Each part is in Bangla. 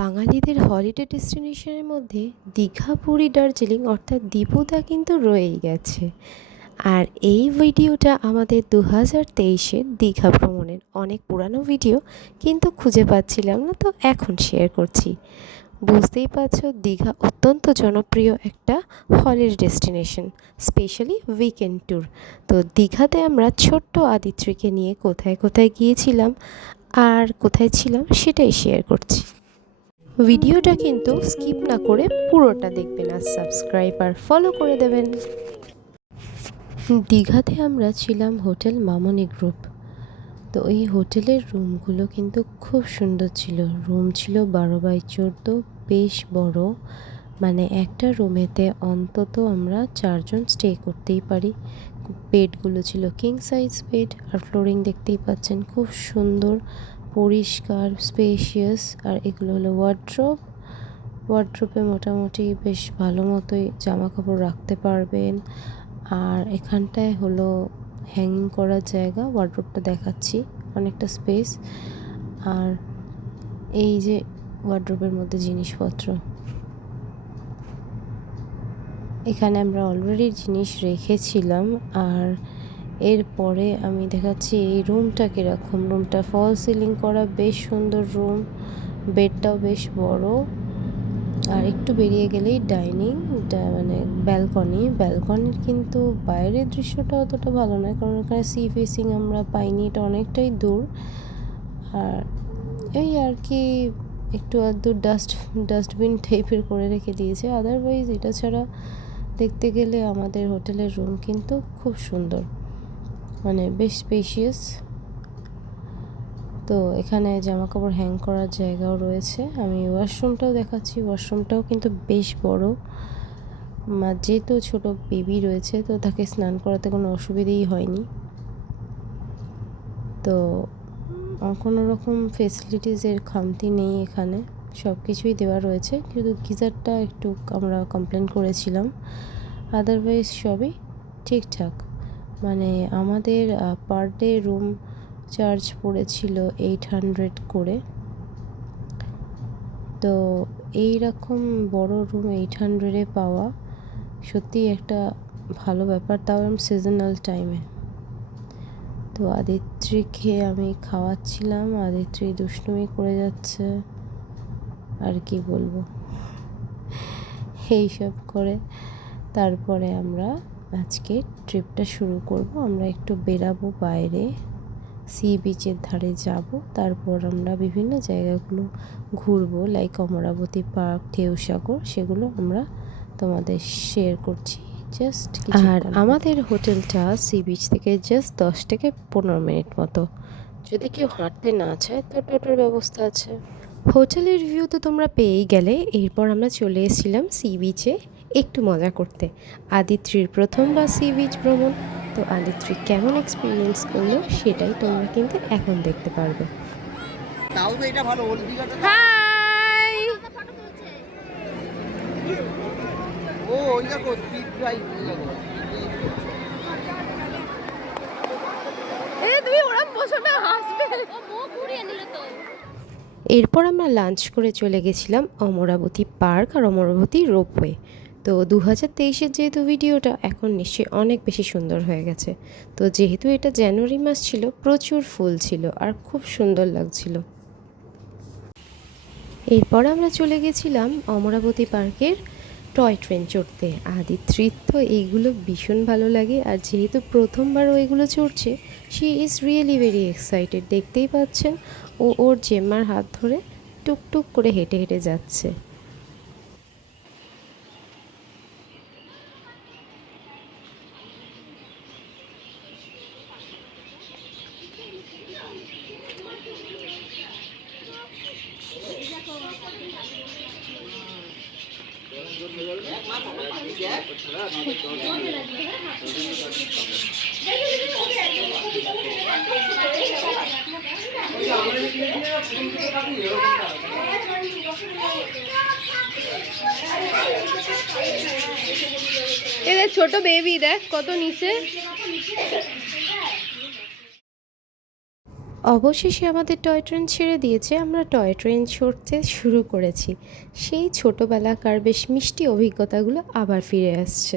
বাঙালিদের হলিডে ডেস্টিনেশনের মধ্যে দীঘা, পুরী, দার্জিলিং অর্থাৎ দীপুদা কিন্তু রয়েই গেছে। আর এই ভিডিওটা আমাদের 2023-এর দীঘা ভ্রমণের অনেক পুরানো ভিডিও, কিন্তু খুঁজে পাচ্ছিলাম না, তো এখন শেয়ার করছি। বুঝতেই পারছো, দীঘা অত্যন্ত জনপ্রিয় একটা holiday destination, specially weekend tour. তো দীঘাতে আমরা ছোট্ট আদিত্রিকে নিয়ে কোথায় কোথায় গিয়েছিলাম আর কোথায় ছিলাম সেটাই শেয়ার করছি। ভিডিওটা কিন্তু স্কিপ না করে পুরোটা দেখবেন আর সাবস্ক্রাইব আর ফলো করে দেবেন। দীঘাতে আমরা ছিলাম হোটেল মামনি গ্রুপ। তো এই হোটেলের রুমগুলো কিন্তু খুব সুন্দর ছিল। রুম ছিল 12x14, বেশ বড়। মানে একটা রুমেতে অন্তত আমরা 4 জন স্টে করতেই পারি। বেডগুলো ছিল কিং সাইজ বেড, আর ফ্লোরিং দেখতেই পাচ্ছেন খুব সুন্দর, পরিষ্কার, স্পেশিয়াস। আর এগুলো হলো ওয়ার্ড্রোপে মোটামুটি বেশ ভালো মতোই জামা কাপড় রাখতে পারবেন। আর এখানটায় হলো হ্যাঙ্গিং করার জায়গা, ওয়ার্ড্রোপটা দেখাচ্ছি, অনেকটা স্পেস। আর এই যে ওয়ার্ড্রোপের মধ্যে জিনিসপত্র, এখানে আমরা অলরেডি জিনিস রেখেছিলাম। আর এরপরে আমি দেখাচ্ছি এই রুমটা কীরকম। রুমটা ফল সিলিং করা, বেশ সুন্দর রুম, বেডটাও বেশ বড়। আর একটু বেরিয়ে গেলেই ডাইনিং, মানে ব্যালকনির কিন্তু বাইরের দৃশ্যটা অতটা ভালো নয়, কারণ এখানে সি ফেসিং আমরা পাইনি, এটা অনেকটাই দূর। আর এই আর কি একটু আধটু ডাস্টবিন টাইপের করে রেখে দিয়েছে। আদারওয়াইজ এটা ছাড়া দেখতে গেলে আমাদের হোটেলের রুম কিন্তু খুব সুন্দর, মানে বেশ স্পেশিয়াস। তো এখানে জামা কাপড় হ্যাং করার জায়গাও রয়েছে। আমি ওয়াশরুমটাও দেখাচ্ছি, ওয়াশরুমটাও কিন্তু বেশ বড়। যেহেতু ছোট বেবি রয়েছে, তো তাকে স্নান করাতে কোনো অসুবিধেই হয়নি। তো কোনো রকম ফেসিলিটিসের খামতি নেই, এখানে সব কিছুই দেওয়া রয়েছে। শুধু গিজারটা একটু আমরা কমপ্লেন করেছিলাম, আদারওয়াইজ সবই ঠিকঠাক। মানে আমাদের পার ডে রুম চার্জ পড়েছিল 800 করে। তো এই রকম বড় রুম 800-এ পাওয়া সত্যিই একটা ভালো ব্যাপার, তাও সিজনাল টাইমে। তো আদিত্রিকে আমি খাওয়াচ্ছিলাম, আদিত্রি দুষ্টুমি করে যাচ্ছে, আর কি বলবো, এইসব করে তারপরে আমরা আজকে ট্রিপটা শুরু করব। আমরা একটু বেরাবো বাইরে, সি বিচের ধারে যাব, তারপর আমরা বিভিন্ন জায়গাগুলো ঘুরবো, লাইক অমরাবতী পার্ক, ঢেউসাগর, সেগুলো আমরা তোমাদের শেয়ার করছি জাস্ট। আর আমাদের হোটেলটা সি বিচ থেকে জাস্ট 10 থেকে 15 মিনিট মতো। যদি কেউ হাঁটতে না চায় তো টোটোর ব্যবস্থা আছে। হোটেলের ভিউ তো তোমরা পেয়েই গেলে। এরপর আমরা চলে এসেছিলাম সি বিচে একটু মজা করতে। আদিত্রির প্রথমবার সি বিচ ভ্রমণ। তো আদিত্রি কেমন এক্সপিরিয়েন্স করলো সেটাই তোমরা কিন্তু এখন দেখতে পারবে। হাই, ও ওই দেখো স্পিড ড্রাইভ, তুমি ওরকম বসে না, হাসবে, ও মুখ ঘুরিয়ে নিল তো। এরপর আমরা লাঞ্চ করে চলে গেছিলাম অমরাবতী পার্ক আর অমরাবতী রোপওয়ে। তো 2023-এর যেহেতু ভিডিওটা, এখন নিশ্চয়ই অনেক বেশি সুন্দর হয়ে গেছে। তো যেহেতু এটা জানুয়ারি মাস ছিল, প্রচুর ফুল ছিল আর খুব সুন্দর লাগছিল। এরপর আমরা চলে গেছিলাম অমরাবতী পার্কের টয় ট্রেন চড়তে। আদিত্রির তো এইগুলো ভীষণ ভালো লাগে, আর যেহেতু প্রথমবারও এগুলো চড়ছে, she is really very excited. দেখতেই পাচ্ছেন, ও ওর জেম্মার হাত ধরে টুকটুক করে হেঁটে হেঁটে যাচ্ছে। এদের ছোট বেবি দেখ কত নিচে। অবশেষে আমাদের টয় ট্রেন ছেড়ে দিয়েছে, আমরা টয় ট্রেন চড়তে শুরু করেছি। সেই ছোটোবেলাকার বেশ মিষ্টি অভিজ্ঞতাগুলো আবার ফিরে আসছে।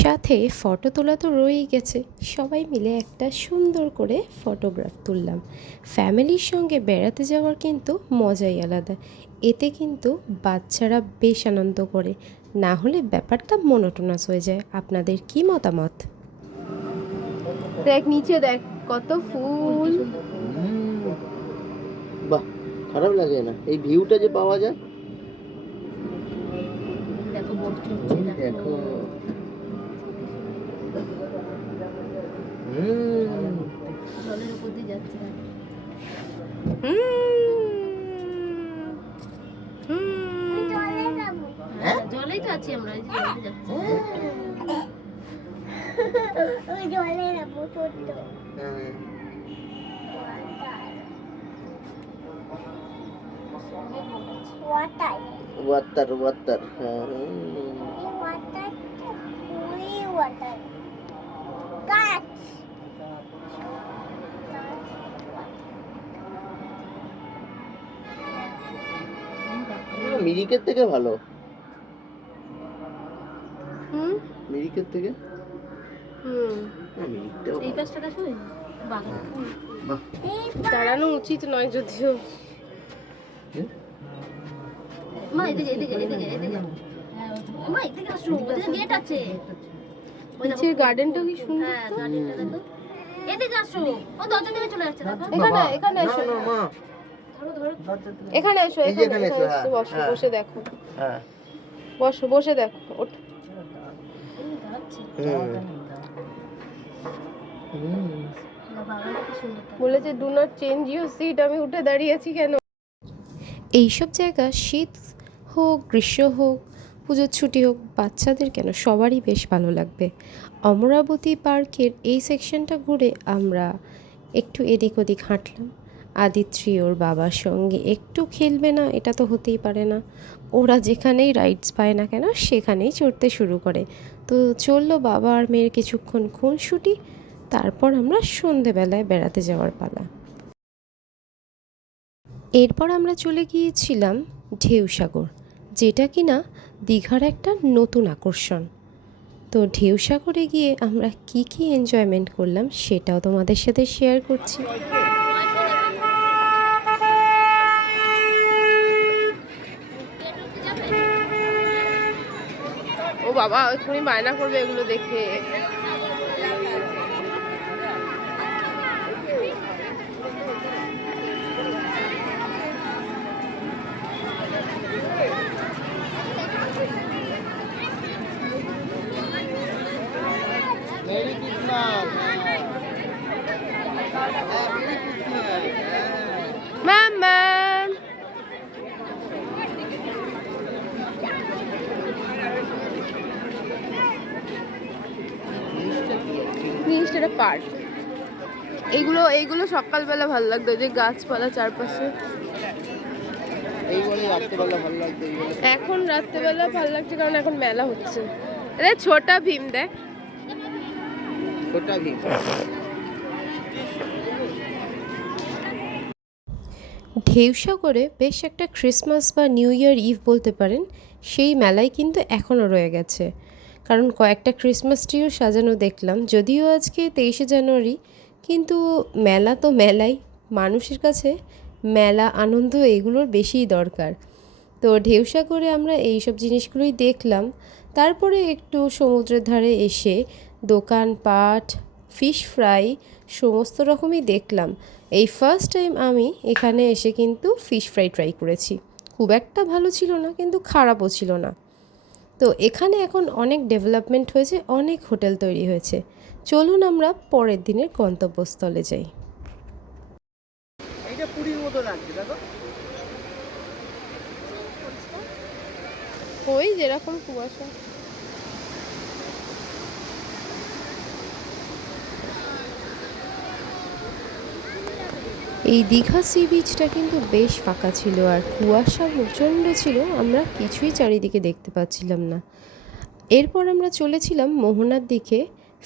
সাথে ফটো তোলা তো রয়েই গেছে, সবাই মিলে একটা সুন্দর করে ফটোগ্রাফ তুললাম। ফ্যামিলির সঙ্গে বেড়াতে যাওয়ার কিন্তু মজাই আলাদা, এতে কিন্তু বাচ্চারা বেশ আনন্দ করে, না হলে ব্যাপারটা মোনোটোনাস হয়ে যায়। আপনাদের কি মতামত? দেখ নিচে দেখ কত ফুল। বাহ, খারাপ লাগে না এই ভিউটা যে পাওয়া যায়। দেখো বর্ষা হচ্ছে, দেখো জলের উপর দিয়ে যাচ্ছে। জলেই তো আছি আমরা, জলে যাচ্ছি। ওয়াটার ওয়াটার মিরিকের থেকে ভালো, মিরিকের থেকে এই পাশটা দেখো, বাগান দাঁড়ানো উচিত নয় যদিও। মা এদিকে এদিকে এদিকে এদিকে, মা এদিকে আসো, ওদিকে গেট আছে। নিচের গার্ডেনটা কি সুন্দর। হ্যাঁ গার্ডেনটা দেখো, এদিকে আসো, ও দরজা থেকে চলে আসছে দেখো। এখানে এখানে এসো, না মা, ধরো ধরো, এখানে এসো, এই যে এখানে এসো, হ্যাঁ, বসো, হ্যাঁ। বসে দেখো, হ্যাঁ বসো বসে দেখো। ওঠো। দাঁড়াচ্ছে বাগানটা কি সুন্দর। বলেছে do not change your seat, আমি উঠে দাঁড়িয়েছি কেন? এইসব জায়গা শীত হোক গ্রীষ্ম হোক পুজোর ছুটি হোক, বাচ্চাদের কেন সবারই বেশ ভালো লাগবে। অমরাবতী পার্কের এই সেকশনটা ঘুরে আমরা একটু এদিক ওদিক হাঁটলাম। আদিত্রি ওর বাবার সঙ্গে একটু খেলবে না, এটা তো হতেই পারে না। ওরা যেখানেই রাইডস পায় না কেন সেখানেই চড়তে শুরু করে। তো চললো বাবা আর মেয়ের কিছুক্ষণ খুনসুটি, তারপর আমরা সন্ধেবেলায় বেড়াতে যাওয়ার পালা। এরপর আমরা চলে গিয়েছিলাম ঢেউসাগর, যেটা কিনা দীঘার একটা নতুন আকর্ষণ। তো ঢেউসাগরে গিয়ে আমরা কি কি এনজয়মেন্ট করলাম সেটাও তোমাদের সাথে শেয়ার করছি। ও বাবা, এক্ষুনি বায়না করবে এগুলো দেখে। মেরি ক্রিসমাস, মামা জিনিসটা পার্ক, এইগুলো এইগুলো সকালবেলা ভালো লাগতো, যে গাছপালা চারপাশে। এই বলে রাত্রেবেলা ভালো লাগতো, এখন রাত্রেবেলা ভালো লাগছে কারণ এখন মেলা হচ্ছে। আরে ছোটা ভীম দেখ, ছোটা ভীম। ঢেউসাগরে বেশ একটা ক্রিসমাস বা নিউ ইয়ার ইভ বলতে পারেন, সেই মেলায় কিন্তু এখনও রয়ে গেছে। কারণ কয়েকটা ক্রিসমাস ট্রিও সাজানো দেখলাম, যদিও আজকে 23শে জানুয়ারি, কিন্তু মেলা তো মেলাই, মানুষের কাছে মেলা আনন্দ এগুলোর বেশিই দরকার। তো ঢেউসাগরে আমরা এইসব জিনিসগুলোই দেখলাম। তারপরে একটু সমুদ্রের ধারে এসে দোকানপাট, ফিশ ফ্রাই সমস্ত রকমই দেখলাম। এই ফার্স্ট টাইম আমি এখানে এসে কিন্তু ফিশ ফ্রাই ট্রাই করেছি, খুব একটা ভালো ছিল না কিন্তু খারাপও ছিল না। তো এখানে এখন অনেক ডেভেলপমেন্ট হয়েছে, অনেক হোটেল তৈরি হয়েছে। চলুন আমরা পরের দিনের গন্তব্যস্থলে যাই। এইটা পুরীর মতো লাগছে দেখো, ওই যেরকম কুয়াশা। এই দীঘা সি বিচটা কিন্তু বেশ ফাঁকা ছিল, আর কুয়াশা প্রচণ্ড ছিল, আমরা কিছুই চারিদিকে দেখতে পাচ্ছিলাম না। এরপর আমরা চলেছিলাম মোহনার দিকে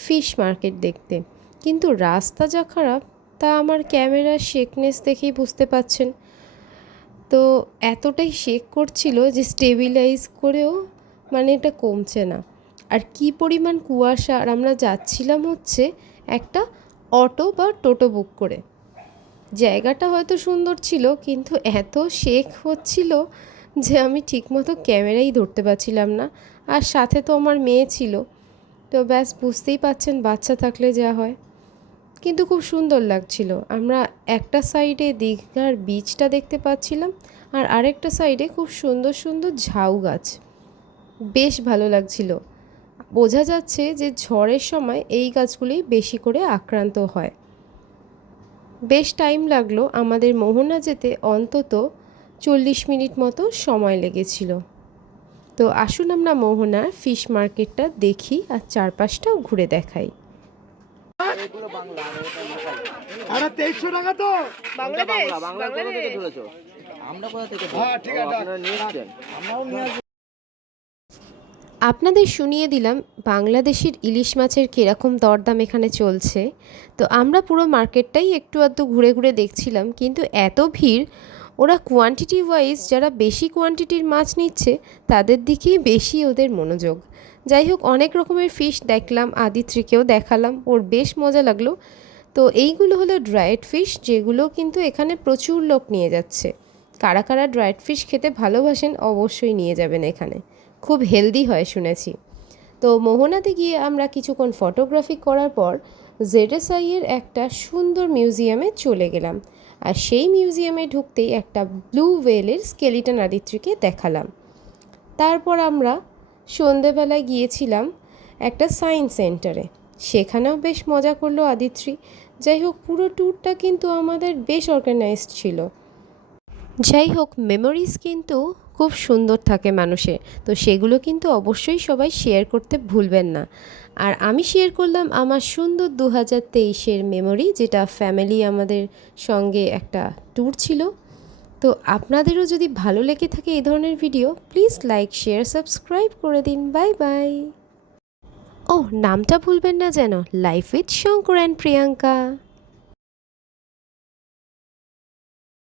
ফিশ মার্কেট দেখতে, কিন্তু রাস্তা যা খারাপ তা আমার ক্যামেরার শেকনেস দেখেই বুঝতে পাচ্ছেন। তো এতটাই শেক করছিল যে স্টেবিলাইজ করেও মানে এটা কমছে না। আর কি পরিমাণ কুয়াশা, আর আমরা যাচ্ছিলাম হচ্ছে একটা অটো বা টোটো বুক করে। জায়গাটা হয়তো সুন্দর ছিল, কিন্তু এত শেক হচ্ছিল যে আমি ঠিকমতো ক্যামেরাই ধরতে পারছিলাম না। আর সাথে তো আমার মেয়ে ছিল, তো ব্যাস বুঝতেই পাচ্ছেন বাচ্চা থাকলে যা হয়। কিন্তু খুব সুন্দর লাগছিল। আমরা একটা সাইডে দীঘার বিচটা দেখতে পাচ্ছিলাম, আর আরেকটা সাইডে খুব সুন্দর সুন্দর ঝাউ গাছ। বেশ ভালো লাগছিল। বোঝা যাচ্ছে যে ঝড়ের সময় এই গাছগুলি বেশি করে আক্রান্ত হয়। বেশ টাইম লাগলো আমাদের মোহনা যেতে, অন্তত 40 মিনিট মতো সময় লেগেছিল। তো আসুন আমরা মোহনার ফিশ মার্কেটটা দেখি আর চারপাশটাও ঘুরে দেখাই। এগুলো বাংলা আর এটা লোকাল। আরে 2300 টাকা তো বাংলাদেশ বাংলা কোথা থেকে তুলেছো? আমরা কোথা থেকে? হ্যাঁ ঠিক আছে, আপনারা নিয়ে আসছেন। আমরাও নিয়ে আসবো। আপনাদের শুনিয়ে দিলাম বাংলাদেশের ইলিশ মাছের কীরকম দরদাম এখানে চলছে। তো আমরা পুরো মার্কেটটাই একটু আধটু ঘুরে ঘুরে দেখছিলাম, কিন্তু এত ভিড়, ওরা কোয়ান্টিটি ওয়াইজ যারা বেশি কোয়ান্টিটির মাছ নিচ্ছে তাদের দিকেই বেশি ওদের মনোযোগ। যাই হোক, অনেক রকমের ফিশ দেখলাম, আদিত্রিকেও দেখালাম, ওর বেশ মজা লাগলো। তো এইগুলো হলো ড্রায়েড ফিশ, যেগুলো কিন্তু এখানে প্রচুর লোক নিয়ে যাচ্ছে। কারা কারা ড্রায়েড ফিশ খেতে ভালোবাসেন অবশ্যই নিয়ে যাবেন এখানে, খুব হেলদি হয় শুনেছি। তো মোহনাতে গিয়ে আমরা কিছুক্ষণ ফটোগ্রাফি করার পর ZSI এর একটা সুন্দর মিউজিয়ামে চলে গেলাম। আর সেই মিউজিয়ামে ঢুকতেই একটা ব্লু ওয়েলের স্কেলিটন আদিত্রিকে দেখালাম। তারপর আমরা সন্ধেবেলায় গিয়েছিলাম একটা সায়েন্স সেন্টারে, সেখানেও বেশ মজা করলো আদিত্রি। যাই হোক, পুরো ট্যুরটা কিন্তু আমাদের বেশ অর্গানাইজড ছিল। যাই হোক, মেমোরিজ কিন্তু খুব সুন্দর থাকে মানুষের, তো সেগুলো কিন্তু অবশ্যই সবাই শেয়ার করতে ভুলবেন না। আর আমি শেয়ার করলাম আমার সুন্দর 2023-এর মেমোরি, যেটা ফ্যামিলি আমাদের সঙ্গে একটা ট্যুর ছিল। তো আপনাদেরও যদি ভালো লেগে থাকে এই ধরনের video, please like, share, subscribe করে দিন। Bye bye. ও, নামটা ভুলবেন না যেন, life with Shankar and Priyanka.